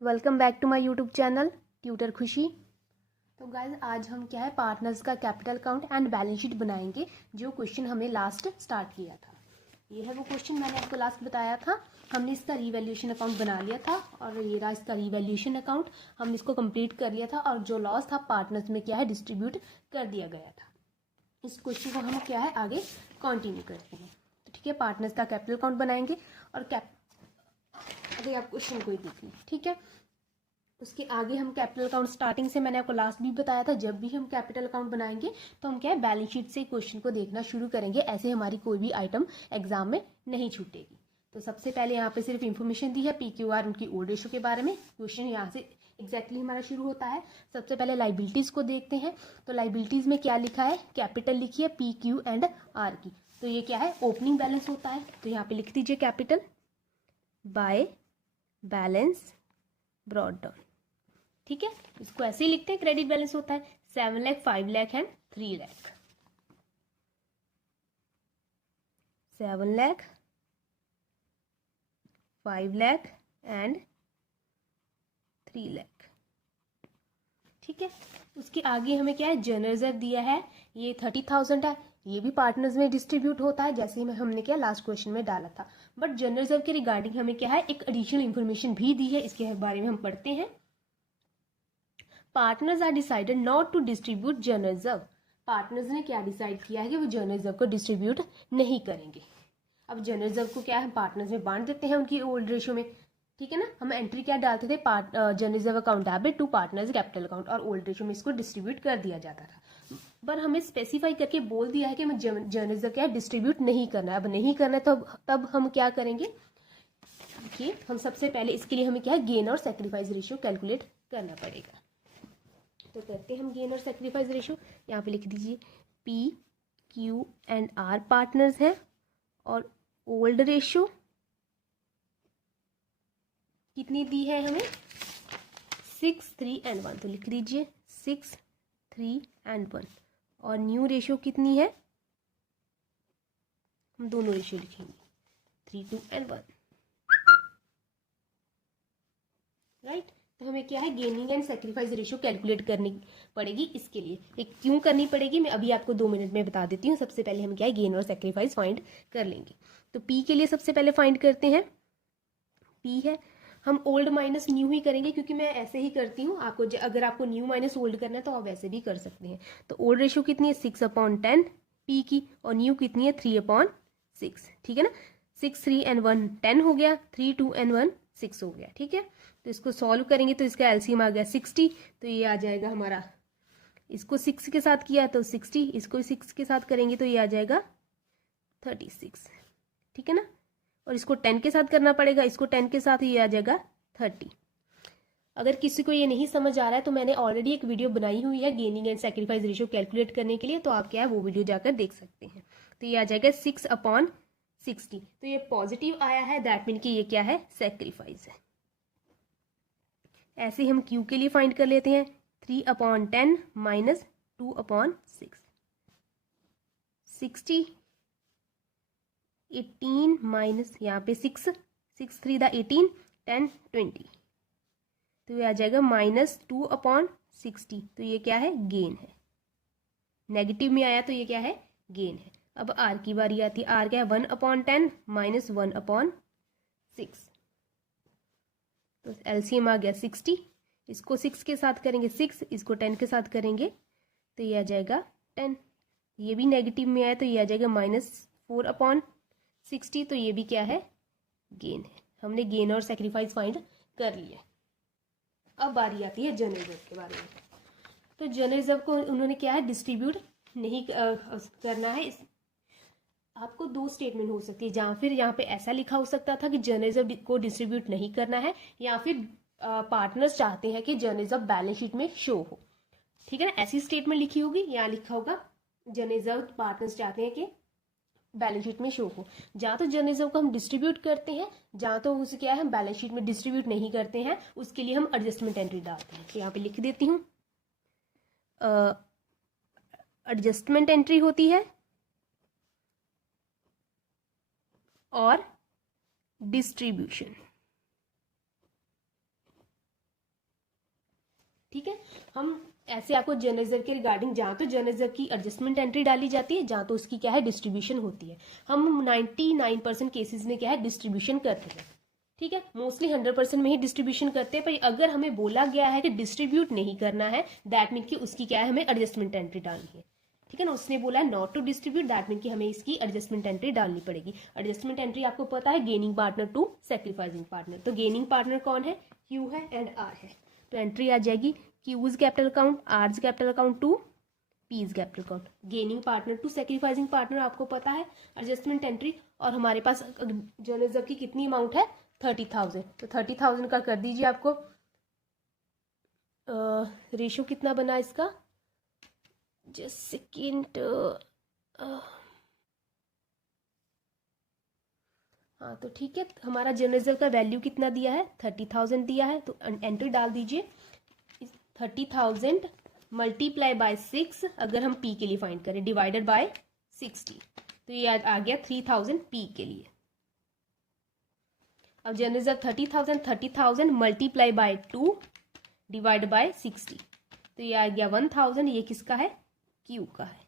Welcome back to my YouTube channel tutor Khushi. तो guys आज हम क्या है पार्टनर्स का capital account and balance sheet बनाएंगे, जो क्वेश्चन हमने लास्ट स्टार्ट किया था। ये है वो क्वेश्चन मैंने आपको लास्ट बताया था। हमने इसका रीवैल्यूएशन अकाउंट बना लिया था और ये रहा इसका रीवैल्यूएशन अकाउंट। हमने इसको कंप्लीट कर लिया था और जो लॉस था पार्टनर्स में क्या है डिस्ट्रीब्यूट कर दिया गया था। इस क्वेश्चन को हम क्या है आगे कंटिन्यू करते हैं। तो ठीक है, पार्टनर्स का कैपिटल अकाउंट बनाएंगे और अगर आप क्वेश्चन को ही देखिए, ठीक है। उसके आगे हम कैपिटल अकाउंट स्टार्टिंग से मैंने आपको लास्ट भी बताया था, जब भी हम कैपिटल अकाउंट बनाएंगे तो हम क्या है बैलेंस शीट से क्वेश्चन को देखना शुरू करेंगे। ऐसे हमारी कोई भी आइटम एग्जाम में नहीं छूटेगी। तो सबसे पहले यहाँ पे सिर्फ इन्फॉर्मेशन दी है PQR उनकी ओल्ड रेशो के बारे में। क्वेश्चन यहाँ से एग्जैक्टली हमारा शुरू होता है। सबसे पहले लाइबिलिटीज को देखते हैं। तो लाइबिलिटीज में क्या लिखा है, कैपिटल लिखी है PQ&R की। तो ये क्या है ओपनिंग बैलेंस होता है। तो यहाँ पे लिख दीजिए capital by balance brought down. ठीक है, इसको ऐसे ही लिखते हैं। क्रेडिट बैलेंस होता है 7 लाख, 5 लाख एंड 3 लाख। 7 लाख, 5 लाख एंड 3 लाख। ठीक है, उसके आगे हमें क्या है जनरल रिजर्व दिया है, ये 30,000 है। ये भी पार्टनर्स में डिस्ट्रीब्यूट होता है, जैसे ही हमने क्या लास्ट क्वेश्चन में डाला था। बट जनरल रिजर्व के रिगार्डिंग हमें क्या है एक एडिशनल इंफॉर्मेशन भी दी है, इसके बारे में हम पढ़ते हैं। Partners are decided not to distribute general reserve. Partners ने क्या डिसाइड किया है कि वो जनरल रिजर्व को डिस्ट्रीब्यूट नहीं करेंगे। अब जनरल रिजर्व को क्या है पार्टनर्स में बांट देते हैं उनकी ओल्ड रेशो में। ठीक है ना, हम एंट्री क्या डालते थे general reserve account debit to partners capital account, और ओल्ड रेशो में इसको डिस्ट्रीब्यूट कर दिया जाता था। पर हमें स्पेसिफाई करके बोल दिया है कि हमें जनरल रिजर्व क्या है डिस्ट्रीब्यूट नहीं करना है। अब नहीं करना है तो तब हम क्या करेंगे कि हम सबसे पहले इसके लिए हमें क्या है गेन और सेक्रीफाइस रेशियो कैलकुलेट करना पड़ेगा। तो करते हैं हम गेन और सेक्रीफाइस रेशियो। यहाँ पे लिख दीजिए PQ&R पार्टनर्स हैं और ओल्ड रेशियो कितनी दी है हमें 6, 3 and 1। तो लिख दीजिए 6, 3 and 1। और न्यू रेशियो कितनी है, हम दोनों रेशियो लिखेंगे 3, 2 and 1। राइट, तो हमें क्या है gaining and sacrifice ratio calculate करनी पड़ेगी। इसके लिए एक क्यों करनी पड़ेगी मैं अभी आपको 2 मिनट में बता देती हूँ। सबसे पहले हम क्या है गेन और सेक्रीफाइस फाइंड कर लेंगे। तो P के लिए सबसे पहले फाइंड करते हैं। P है, हम ओल्ड माइनस न्यू ही करेंगे क्योंकि मैं ऐसे ही करती हूँ। आपको अगर आपको न्यू माइनस ओल्ड करना है तो आप वैसे भी कर सकते हैं। तो ओल्ड रेशियो कितनी है 6/10 P की, और न्यू कितनी है 3/6। ठीक है ना, 6, 3 and 1 10 हो गया, 3, 2 and 1 6 हो गया। ठीक है, तो इसको सॉल्व करेंगे तो इसका एलसीएम आ गया 60। तो ये आ जाएगा हमारा, इसको 6 के साथ किया तो 60, इसको 6 के साथ करेंगे तो ये आ जाएगा 36। ठीक है ना, और इसको 10 के साथ करना पड़ेगा, इसको 10 के साथ ये आ जाएगा 30। अगर किसी को ये नहीं समझ आ रहा है तो मैंने ऑलरेडी एक वीडियो बनाई हुई है gaining and sacrifice ratio calculate करने के लिए, तो आप क्या है वो वीडियो जाकर देख सकते हैं। तो ये आ जाएगा 6/60। तो ये पॉजिटिव आया है, दैट मीन कि ये क्या है सेक्रीफाइस है। ऐसे हम Q के लिए फाइंड कर लेते हैं 3/10 माइनस 2/6। 60, 18 माइनस यहाँ पे 6, 6 3 दा 18, 10 20। तो ये आ जाएगा -2/60। तो ये क्या है गेन है। नेगेटिव में आया तो ये क्या है गेन है। अब R की बारी आती है। R क्या है 1/10 माइनस 1/6। तो एलसीएम आ गया 60। इसको 6 के साथ करेंगे 6, इसको 10 के साथ करेंगे तो ये आ जाएगा 10। ये भी नेगेटिव में आया तो ये आ जाएगा -4/60। तो ये भी क्या है गेन है। हमने गेन और सेक्रीफाइस फाइंड कर लिया। अब बारी आती है जनरल रिजर्व के बारे में। तो जनरल रिजर्व को उन्होंने क्या है डिस्ट्रीब्यूट नहीं करना है। आपको 2 स्टेटमेंट हो सकती है, जहाँ फिर यहाँ पे ऐसा लिखा हो सकता था कि जनरल रिजर्व को डिस्ट्रीब्यूट नहीं करना है, या फिर पार्टनर्स चाहते हैं कि जनरल रिजर्व बैलेंस शीट में शो हो। ठीक है ना, ऐसी स्टेटमेंट लिखी होगी, यहाँ लिखा होगा जनरल रिजर्व पार्टनर्स चाहते हैं कि बैलेंस शीट में शो हो। जहाँ तो जनरल रिजर्व को हम डिस्ट्रीब्यूट करते हैं, जहाँ तो उसे क्या है हम बैलेंस शीट में डिस्ट्रीब्यूट नहीं करते हैं, उसके लिए हम एडजस्टमेंट एंट्री डालते हैं। तो यहाँ पे लिख देती हूँ एडजस्टमेंट एंट्री होती है और डिस्ट्रीब्यूशन। ठीक है। हम ऐसे आपको जर्नल रिजर्व के रिगार्डिंग जहाँ तो जर्नल रिजर्व की एडजस्टमेंट एंट्री डाली जाती है, जहाँ तो उसकी क्या है डिस्ट्रीब्यूशन होती है। हम 99% केसेस में क्या है डिस्ट्रीब्यूशन करते हैं, ठीक है। मोस्टली 100% में ही डिस्ट्रीब्यूशन करते हैं, पर अगर हमें बोला गया है कि डिस्ट्रीब्यूट नहीं करना है, दैट मीन कि उसकी क्या है हमें एडजस्टमेंट एंट्री डालनी है, ठीक है ना। उसने बोला है not to distribute, that mean कि हमें इसकी एडजस्टमेंट एंट्री डालनी पड़ेगी। एडजस्टमेंट एंट्री आपको पता है gaining partner to sacrificing partner, तो गेनिंग पार्टनर कौन है, क्यू है एंड आर है। तो एंट्री आ जाएगी Q's capital account, R's capital account to P's capital account. Gaining partner to sacrificing partner आपको पता है एडजस्टमेंट एंट्री, और हमारे पास जर्नल रिजर्व की कितनी अमाउंट है 30,000, तो 30,000 का कर दीजिए आपको रेशो कितना बना इसका, जस्ट सेकेंड, हाँ तो ठीक है। हमारा जर्नल रिजर्व का वैल्यू कितना दिया है 30,000 दिया है, तो एंट्री डाल दीजिए 30,000 मल्टीप्लाई बाय 6, अगर हम पी के लिए फाइंड करें डिवाइडेड बाय 60, तो ये आ गया 3000 पी के लिए। अब journal reserve 30,000 multiply by 2 divide by 60, तो ये आ गया 1000, ये किसका है क्यू का है,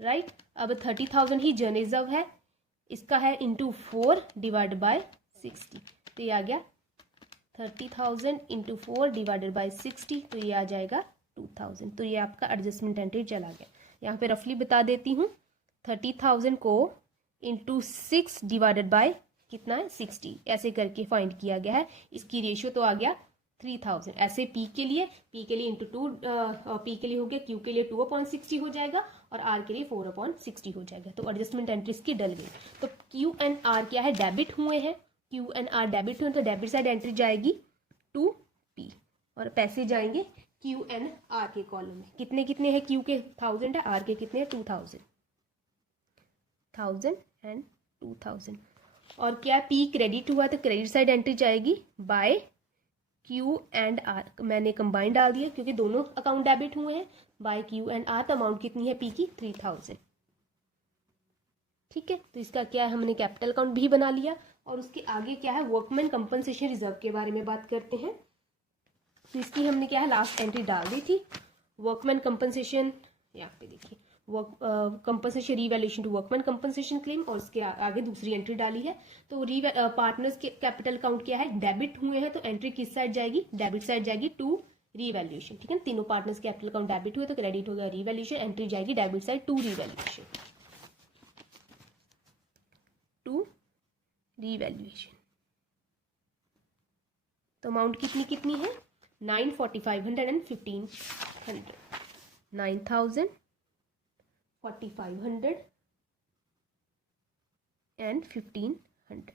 राइट। अब 30,000 ही जर्नल रिजर्व है, इसका है इंटू 4 डिवाइड बाय 60, तो ये आ गया 30,000 इंटू 4 डिवाइडेड बाई 60, तो ये आ जाएगा 2000। तो ये आपका एडजस्टमेंट एंट्री चला गया। यहाँ पे रफली बता देती हूँ, 30,000 को इंटू 6 डिवाइडेड बाय कितना है 60, ऐसे करके फाइंड किया गया है। इसकी रेशियो तो आ गया 3000। ऐसे पी के लिए इंटू 2, पी के लिए हो गया, क्यू के लिए 2/60 हो जाएगा और आर के लिए 4/60 हो जाएगा। तो एडजस्टमेंट एंट्री इसकी डल गई। तो क्यू एंड आर क्या है डेबिट हुए हैं, क्यू एंड आर डेबिट हुए, तो डेबिट साइड एंट्री जाएगी टू पी और पैसे जाएंगे क्यू एंड आर के कॉलम में। कितने कितने हैं, क्यू के 1000 है, आर के कितने हैं 2000, 1000 एंड 2000। और क्या पी क्रेडिट हुआ तो क्रेडिट साइड एंट्री जाएगी बाय क्यू एंड आर, मैंने कंबाइन डाल दिया क्योंकि दोनों अकाउंट डेबिट हुए हैं, बाय क्यू एंड आर। तो अमाउंट कितनी है पी की 3000, ठीक है। तो इसका क्या है हमने कैपिटल अकाउंट भी बना लिया। और उसके आगे क्या है वर्कमैन कंपनसेशन रिजर्व के बारे में बात करते हैं। तो इसकी हमने क्या है लास्ट एंट्री डाल दी थी, वर्कमैन कंपनसेशन, यहाँ पे देखिए compensation revaluation to workman compensation claim, और उसके आगे दूसरी एंट्री डाली है। तो पार्टनर्स के कैपिटल अकाउंट क्या है डेबिट हुए हैं, तो एंट्री किस साइड जाएगी डेबिट साइड जाएगी टू रीवैल्यूएशन, ठीक है। तीनों पार्टनर्स कैपिटल अकाउंट डेबिट हुए तो क्रेडिट हो गया रीवैल्यूएशन, एंट्री जाएगी debit side to revaluation, to revaluation. तो अमाउंट कितनी कितनी है 9,4500 एंड 1,500, 9,000, 4,500 एंड 1,500,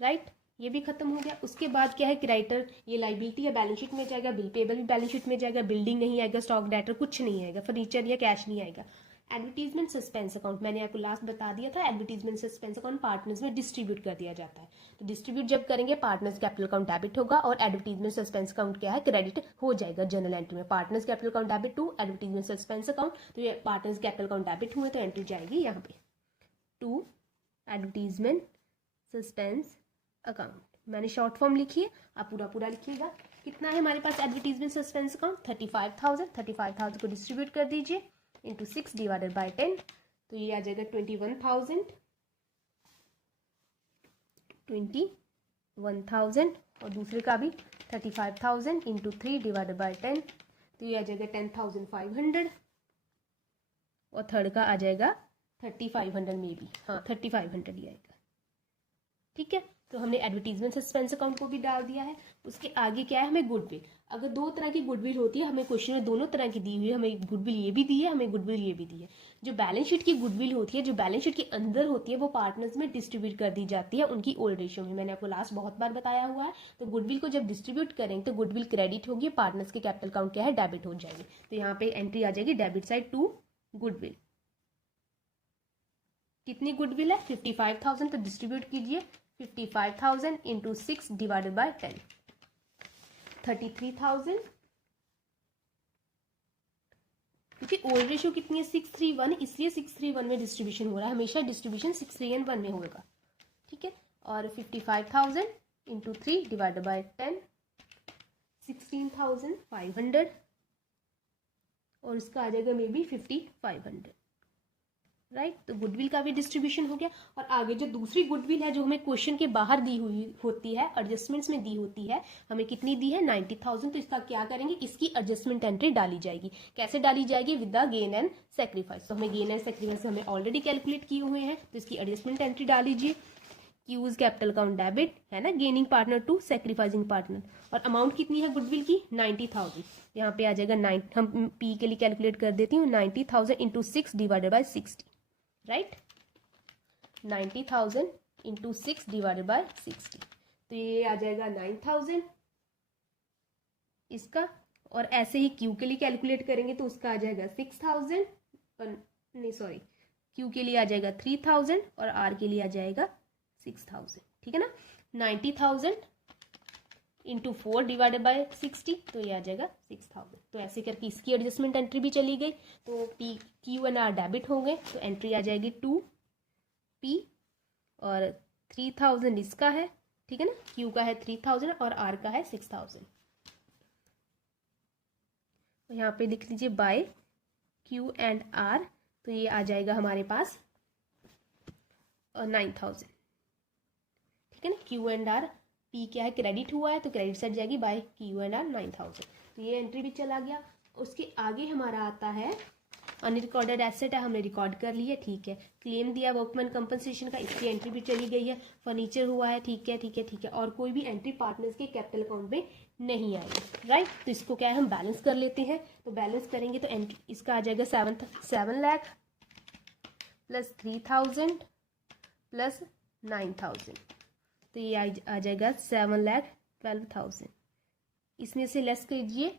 राइट। ये भी खत्म हो गया। उसके बाद क्या है क्रेडिटर, ये लाइबिलिटी है बैलेंस शीट में जाएगा, बिल पेबल भी बैलेंस शीट में जाएगा, बिल्डिंग नहीं आएगा, स्टॉक डेटर कुछ नहीं आएगा, फर्नीचर या कैश नहीं आएगा। एडवर्टीजमेंट सस्पेंस अकाउंट मैंने आपको लास्ट बता दिया था, एडवर्टीजमेंट सस्पेंस अकाउंट पार्टनर्स में डिस्ट्रीब्यूट कर दिया जाता है। तो डिस्ट्रीब्यूट जब करेंगे पार्टनर्स कैपिटल अकाउंट डेबिट होगा और एडवर्टीजमेंट सस्पेंस अकाउंट क्या है क्रेडिट हो जाएगा जर्नल एंट्री में। Partners capital account debit to advertisement suspense account, तो ये पार्टनर्स कैपिटल अकाउंट डेबिट हुए तो एंट्री जाएगी यहाँ पे टू एडवर्टीजमेंट सस्पेंस अकाउंट। मैंने शॉर्ट फॉर्म लिखी है, आप पूरा पूरा लिखिएगा। कितना है हमारे पास एडवर्टीजमेंट सस्पेंस अकाउंट 35,000 को डिस्ट्रीब्यूट कर दीजिए इंटू 6 डिवाइडेड बाई 10, तो ये आ जाएगा 21,000 और दूसरे का भी 35,000 इंटू 3 डिवाइडेड बाई 10, तो ये आ जाएगा 10,500 और थर्ड का आ जाएगा 3,500 में भी, हाँ 3,500 ही आएगा, ठीक है। तो हमने एडवर्टीजमेंट सस्पेंस अकाउंट को भी डाल दिया है। उसके आगे क्या है हमें गुडविल, अगर दो तरह की गुडविल होती है, हमें क्वेश्चन में दोनों तरह की दी हुई है, हमें गुडविल ये भी दी है, हमें गुडविल ये भी दी है। जो बैलेंस शीट की गुडविल होती है, जो बैलेंस शीट के अंदर होती है, वो पार्टनर्स में डिस्ट्रीब्यूट कर दी जाती है उनकी ओल्ड रेशियो में, मैंने आपको लास्ट बहुत बार बताया हुआ है। तो गुडविल को जब डिस्ट्रीब्यूट करेंगे तो गुडविल क्रेडिट होगी, पार्टनर्स के कैपिटल अकाउंट क्या है डेबिट हो जाएगी। तो यहाँ पे एंट्री आ जाएगी डेबिट साइड टू गुडविल। कितनी गुडविल है 55,000, तो डिस्ट्रीब्यूट कीजिए 55,000 इंटू 6 डिवाइडेड बाय 10, 33,000, क्योंकि ओल्ड रेशियो कितनी है 6:1, इसलिए 6:1 में डिस्ट्रीब्यूशन हो रहा है, हमेशा डिस्ट्रीब्यूशन 6:1 में होगा, ठीक है। और 55,000 इंटू 3 डिवाइडेड बाय 10, 16,500 और इसका आ जाएगा मे बी 5,500, राइट। तो गुडविल का भी डिस्ट्रीब्यूशन हो गया। और आगे जो दूसरी गुडविल है जो हमें क्वेश्चन के बाहर दी हुई होती है, एडजस्टमेंट्स में दी होती है, हमें कितनी दी है 90,000। तो इसका क्या करेंगे, इसकी एडजस्टमेंट एंट्री डाली जाएगी। कैसे डाली जाएगी, with the gain and sacrifice. तो हमें गेन एंड सेक्रीफाइस हमें ऑलरेडी कैलकुलेट किए हुए हैं, तो इसकी एडजस्टमेंट एंट्री डाल लीजिए। क्यूज कैपिटल अकाउंट डेबिट है ना, gaining partner to sacrificing partner. और अमाउंट कितनी है गुडविल की 90,000। यहाँ पे आ जाएगा 9, हम पी के लिए कैलकुलेट कर देती हूँ, 90,000 into 6 divided by 60, right. 90,000 into 6 divided by 60, तो ये आ जाएगा 9,000 इसका। और ऐसे ही क्यू के लिए कैलकुलेट करेंगे तो उसका आ जाएगा 6,000, नहीं सॉरी, क्यू के लिए आ जाएगा 3,000 और आर के लिए आ जाएगा 6,000, ठीक है ना। 90,000 इंटू 4 डिवाइडेड बाई 60, तो ये आ जाएगा 6,000। तो ऐसे करके इसकी एडजस्टमेंट एंट्री भी चली गई। तो P Q and R debit हो गए, तो एंट्री आ जाएगी 2P और 3,000 इसका है, ठीक है ना। क्यू का है 3,000 और आर का है 6,000। तो यहाँ पे लिख लीजिए बाय क्यू एंड आर, तो ये आ जाएगा हमारे पास 9,000, ठीक है ना। क्यू एंड आर, पी क्या है क्रेडिट हुआ है तो क्रेडिट साइड जाएगी बाय क्यू एंड आर 9,000। तो ये एंट्री भी चला गया। उसके आगे हमारा आता है अनरिकॉर्डेड एसेट है, हमने रिकॉर्ड कर लिया, ठीक है। क्लेम दिया वर्कमैन कंपनसेशन का, इसकी एंट्री भी चली गई है। फर्नीचर हुआ है, ठीक है ठीक है ठीक है। और कोई भी एंट्री पार्टनर्स के कैपिटल अकाउंट में नहीं आएगी, राइट। तो इसको क्या है हम बैलेंस कर लेते हैं। तो बैलेंस करेंगे तो एंट्री इसका आ जाएगा 7 लाख प्लस 3,000 प्लस 9,000, तो ये आ जाएगा 7,12,000। इसमें से लेस कीजिए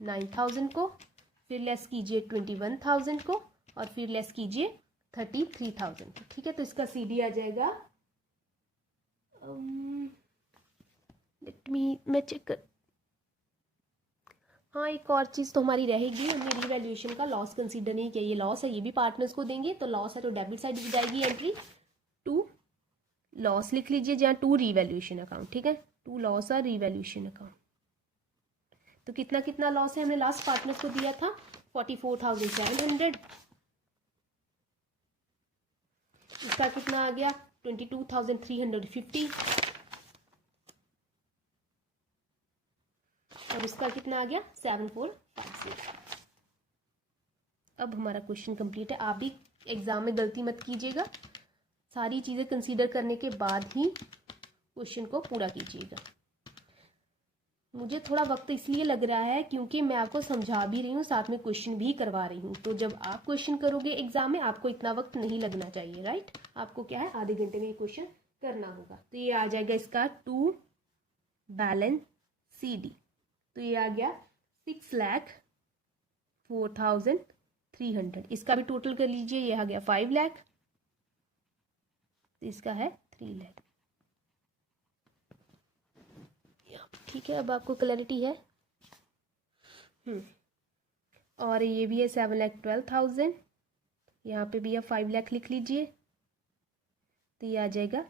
9,000 को, फिर लेस कीजिए 21,000 को, और फिर लेस कीजिए 33,000 को, ठीक है। तो इसका CD आ जाएगा, मैं चेक कर, हाँ एक और चीज़ तो हमारी रहेगी, हमने रीवैल्यूएशन का लॉस कंसीडर नहीं किया। ये लॉस है, ये भी पार्टनर्स को देंगे, तो लॉस है तो डेबिट साइड जाएगी एंट्री। 2 लॉस लिख लीजिए, जहाँ 2 रीवैल्यूएशन अकाउंट, ठीक है। 2 लॉस और रीवैल्यूएशन अकाउंट। तो कितना कितना लॉस है हमने लास्ट पार्टनर्स को दिया था 44,700। इसका कितना आ गया 22,350, और इसका कितना आ गया 7,456। अब हमारा क्वेश्चन कंप्लीट है। आप भी एग्जाम में गलती मत कीजिएगा, सारी चीज़ें कंसीडर करने के बाद ही क्वेश्चन को पूरा कीजिएगा। मुझे थोड़ा वक्त इसलिए लग रहा है क्योंकि मैं आपको समझा भी रही हूँ, साथ में क्वेश्चन भी करवा रही हूँ। तो जब आप क्वेश्चन करोगे एग्जाम में, आपको इतना वक्त नहीं लगना चाहिए, राइट। आपको क्या है आधे घंटे में ये क्वेश्चन करना होगा। तो ये आ जाएगा इसका 2 बैलेंस CD, तो ये आ गया 6,04,300। इसका भी टोटल कर लीजिए, ये आ गया 5 लाख, इसका है 3 लाख, ठीक है। अब आपको क्लैरिटी है। और ये भी है 7,12,000, यहाँ पे भी आप 5 लाख लिख लीजिए, तो ये आ जाएगा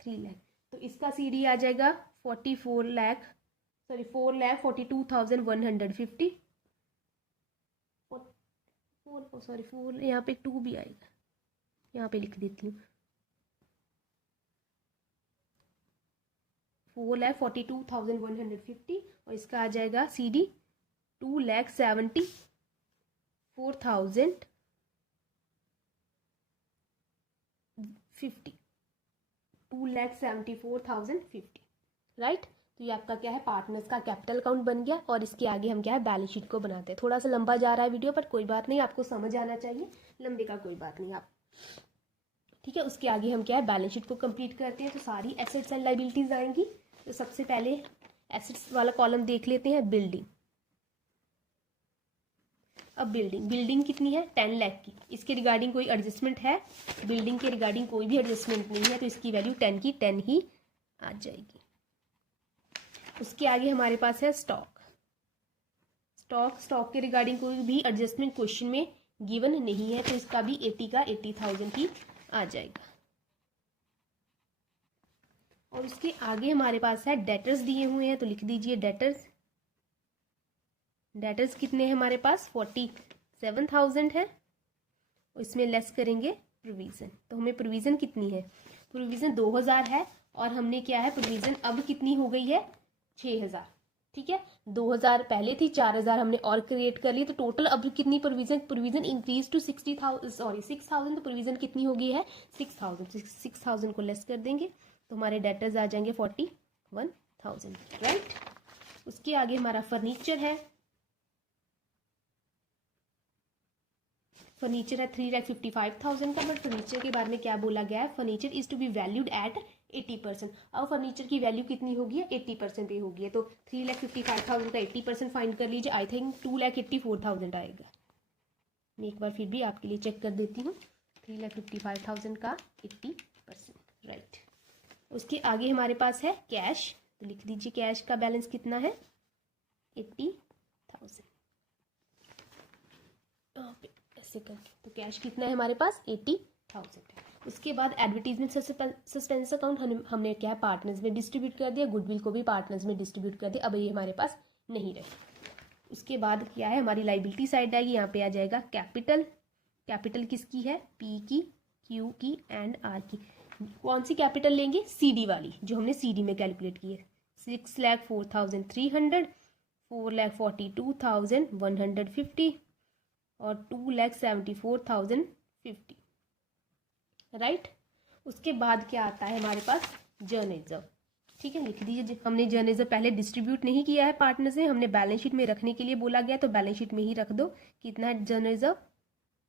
3 लाख। तो इसका CD आ जाएगा 4,42,150, सॉरी 4, यहाँ पे 2 भी आएगा, यहाँ पे लिख देती हूँ 4,42,150, और इसका आ जाएगा CD 2,74,050, 2,74,050, राइट। तो ये आपका क्या है पार्टनर्स का कैपिटल अकाउंट बन गया। और इसके आगे हम क्या है बैलेंस शीट को बनाते हैं। थोड़ा सा लंबा जा रहा है वीडियो, पर कोई बात नहीं, आपको समझ आना चाहिए, लंबे का कोई बात नहीं आप, ठीक है। उसके आगे हम क्या है बैलेंस शीट को कंप्लीट करते हैं। तो सारी एसेट्स एंड लायबिलिटीज आएंगी। तो सबसे पहले एसेट्स वाला कॉलम देख लेते हैं, बिल्डिंग। अब बिल्डिंग कितनी है 10 लाख की। इसके रिगार्डिंग कोई एडजस्टमेंट है, बिल्डिंग के रिगार्डिंग कोई भी एडजस्टमेंट नहीं है, तो इसकी वैल्यू 10 की 10 ही आ जाएगी। उसके आगे हमारे पास है स्टॉक के रिगार्डिंग कोई भी एडजस्टमेंट क्वेश्चन में गिवन नहीं है, तो इसका भी 80 का 80,000 ही आ जाएगा। और उसके आगे हमारे पास है डेटर्स दिए हुए हैं, तो लिख दीजिए डेटर्स। डेटर्स कितने हैं हमारे पास? 47,000 है। इसमें लेस करेंगे प्रोविज़न, तो हमें प्रोविज़न कितनी है? प्रोविज़न 2000 है, और हमने क्या है प्रोविज़न अब कितनी हो गई है? 6000। ठीक है, 2000 पहले थी, 4000 हमने और क्रिएट कर ली, तो टोटल अब कितनी प्रोविज़न इंक्रीज टू 6,000, तो प्रोविज़न कितनी हो गई है? 6,000 को लेस कर देंगे, तो हमारे डेटर्स आ जाएंगे 41,000। राइट। उसके आगे हमारा फर्नीचर है। फर्नीचर है 3,55,000 का, बट फर्नीचर के बारे में क्या बोला गया है? Furniture is to be valued at 80%। अब फर्नीचर की वैल्यू कितनी होगी है? 80% पे होगी है, तो 3,55,000 का 80% फाइंड कर लीजिए। आई थिंक 2,84,000 आएगा। मैं एक बार फिर भी आपके लिए चेक कर देती हूँ। 3,55,000 का 80%। राइट। उसके आगे हमारे पास है कैश, तो लिख दीजिए कैश का बैलेंस कितना है? 80,000। ऐसे करके तो कैश कितना है हमारे पास? 80,000 है। उसके बाद एडवर्टीजमेंट सस्पेंस अकाउंट हमने क्या है पार्टनर्स में डिस्ट्रीब्यूट कर दिया, गुडविल को भी पार्टनर्स में डिस्ट्रीब्यूट कर दिया, अब ये हमारे पास नहीं रहे। उसके बाद क्या है हमारी लाइबिलिटी साइड आएगी, यहाँ पे आ जाएगा कैपिटल। कैपिटल किसकी है? पी की, क्यू की एंड आर की। कौन सी कैपिटल लेंगे? सीडी वाली, जो हमने सीडी में कैलकुलेट की है। 6,04,300, 4,42,150 और 2,74,050। राइट। उसके बाद क्या आता है हमारे पास? Journal reserve. ठीक है, लिख दीजिए। हमने जर्नल रिजर्व पहले डिस्ट्रीब्यूट नहीं किया है पार्टनर से, हमने बैलेंस शीट में रखने के लिए बोला गया, तो बैलेंस शीट में ही रख दो। कितना है जर्नल रिजर्व?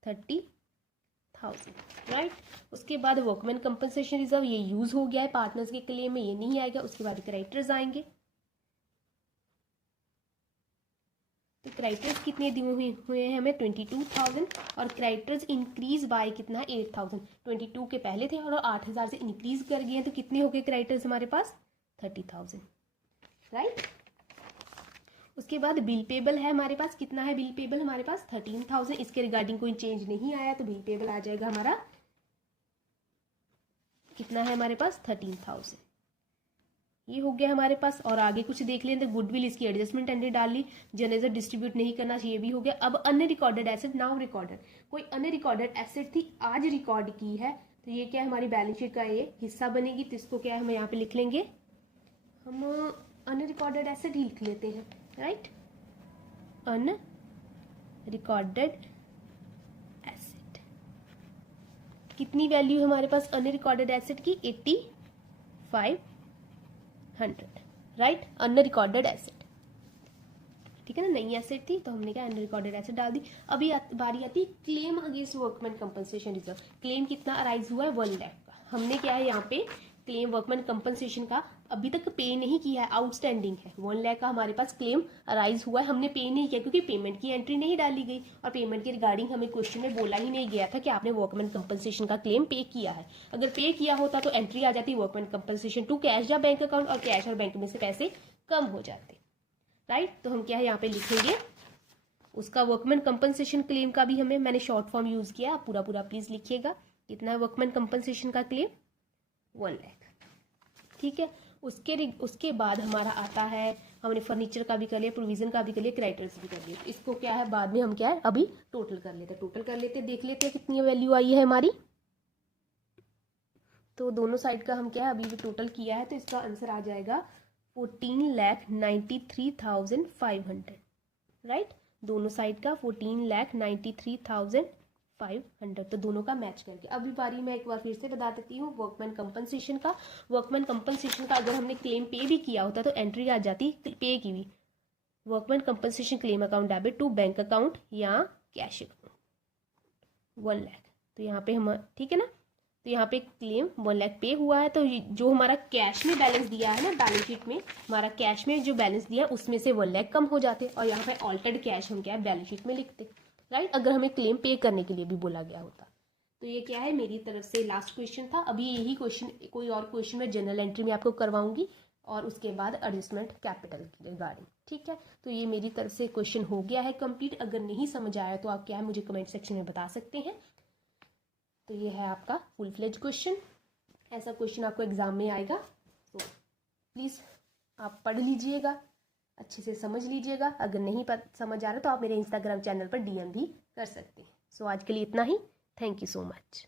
30,000। राइट। उसके बाद वर्कमैन कंपनसेशन रिजर्व, ये यूज हो गया है पार्टनर्स के क्लेम में, ये नहीं आएगा। उसके बाद क्रेडिटर्स आएंगे, तो क्रेडिटर्स कितने दिए हुए हैं हमें? 22,000, और क्रेडिटर्स इंक्रीज बाय कितना? 8,000। 22 के पहले थे और 8,000 से इंक्रीज कर गए हैं, तो कितने हो गए क्रेडिटर्स हमारे पास? 30,000। राइट। उसके बाद बिल पेबल है हमारे पास, कितना है बिल पेबल हमारे पास? 13,000। इसके रिगार्डिंग कोई चेंज नहीं आया, तो बिल पेबल आ जाएगा हमारा, कितना है हमारे पास? 13,000। ये हो गया हमारे पास। और आगे कुछ देख लें, तो गुडविल इसकी एडजस्टमेंट एंट्री डाल ली, जनरेटर डिस्ट्रीब्यूट नहीं करना चाहिए, भी हो गया। अब अन्य रिकॉर्डेड एसेट, नाउ रिकॉर्डेड, कोई अन्य रिकॉर्डेड एसेट थी आज रिकॉर्ड की है, तो ये क्या है हमारी बैलेंस शीट का ये हिस्सा बनेगी, तो इसको क्या है हम यहाँ पे लिख लेंगे, हम अन्य रिकॉर्डेड एसेट ही लिख लेते हैं। राइट। अन रिकॉर्डेड एसेट, कितनी वैल्यू है हमारे पास अन रिकॉर्डेड एसेट की? 85,100। राइट। अन रिकॉर्डेड एसेट, ठीक है ना, नई एसेट थी तो हमने क्या अन रिकॉर्डेड एसेट डाल दी। अभी बारी आती claim against workman compensation reserve. Claim कितना अराइज हुआ है? 1 लाख का। हमने क्या है यहाँ पे क्लेम वर्कमैन कंपनसेशन का अभी तक पे नहीं किया है, आउटस्टैंडिंग है। 1 लाख का हमारे पास क्लेम अराइज हुआ है, हमने पे नहीं किया क्योंकि पेमेंट की एंट्री नहीं डाली गई, और पेमेंट के रिगार्डिंग हमें क्वेश्चन में बोला ही नहीं गया था कि आपने वर्कमैन कंपनसेशन का क्लेम पे किया है। अगर पे किया होता तो एंट्री आ जाती वर्कमैन कंपनसेशन टू कैश या बैंक अकाउंट, और कैश और बैंक में से पैसे कम हो जाते। राइट। तो हम क्या है यहाँ पे लिखेंगे उसका वर्कमैन कंपनसेशन क्लेम का भी हमें, मैंने शॉर्ट फॉर्म यूज किया, आप पूरा पूरा प्लीज लिखिएगा। कितना है वर्कमैन कंपनसेशन का क्लेम? 1 लाख। ठीक है। उसके बाद हमारा आता है, हमने फर्नीचर का भी कर लिया, प्रोविजन का भी कर लिया, क्रेडिटर्स भी कर लिया। इसको क्या है बाद में हम क्या है अभी टोटल कर लेते हैं, देख लेते हैं कितनी वैल्यू आई है हमारी। तो दोनों साइड का हम क्या है अभी भी टोटल किया है, तो इसका आंसर आ जाएगा 14,93,500। राइट। दोनों साइड का 14,93,500, तो दोनों का मैच करके। अभी बारी में एक बार फिर से बता देती हूँ वर्कमैन कंपनसेशन का। वर्कमैन कंपनसेशन का अगर हमने क्लेम पे भी किया होता तो एंट्री आ जाती पे की भी, workman compensation claim account debit to bank account या कैश अकाउंट 1 लाख। तो यहाँ पे हम, ठीक है ना, तो यहाँ पे क्लेम 1 लाख पे हुआ है, तो जो हमारा कैश में बैलेंस दिया है ना बैलेंस शीट में, हमारा कैश में जो बैलेंस दिया उसमें से 1 लाख कम हो जाते, और यहाँ पे ऑल्टर्ड कैश हम क्या है बैलेंस शीट में लिखते। राइट। अगर हमें क्लेम पे करने के लिए भी बोला गया होता। तो ये क्या है मेरी तरफ से लास्ट क्वेश्चन था। अभी यही क्वेश्चन, कोई और क्वेश्चन मैं जनरल एंट्री में आपको करवाऊंगी, और उसके बाद एडजस्टमेंट कैपिटल की रिगार्डिंग। ठीक है। तो ये मेरी तरफ से क्वेश्चन हो गया है कंप्लीट। अगर नहीं समझ आया तो आप क्या है मुझे कमेंट सेक्शन में बता सकते हैं। तो ये है आपका फुल फ्लेज क्वेश्चन, ऐसा क्वेश्चन आपको एग्जाम में आएगा। तो प्लीज़ आप पढ़ लीजिएगा, अच्छे से समझ लीजिएगा। अगर नहीं समझ आ रहा तो आप मेरे इंस्टाग्राम चैनल पर DM भी कर सकते हैं। सो आज के लिए इतना ही। Thank you so much.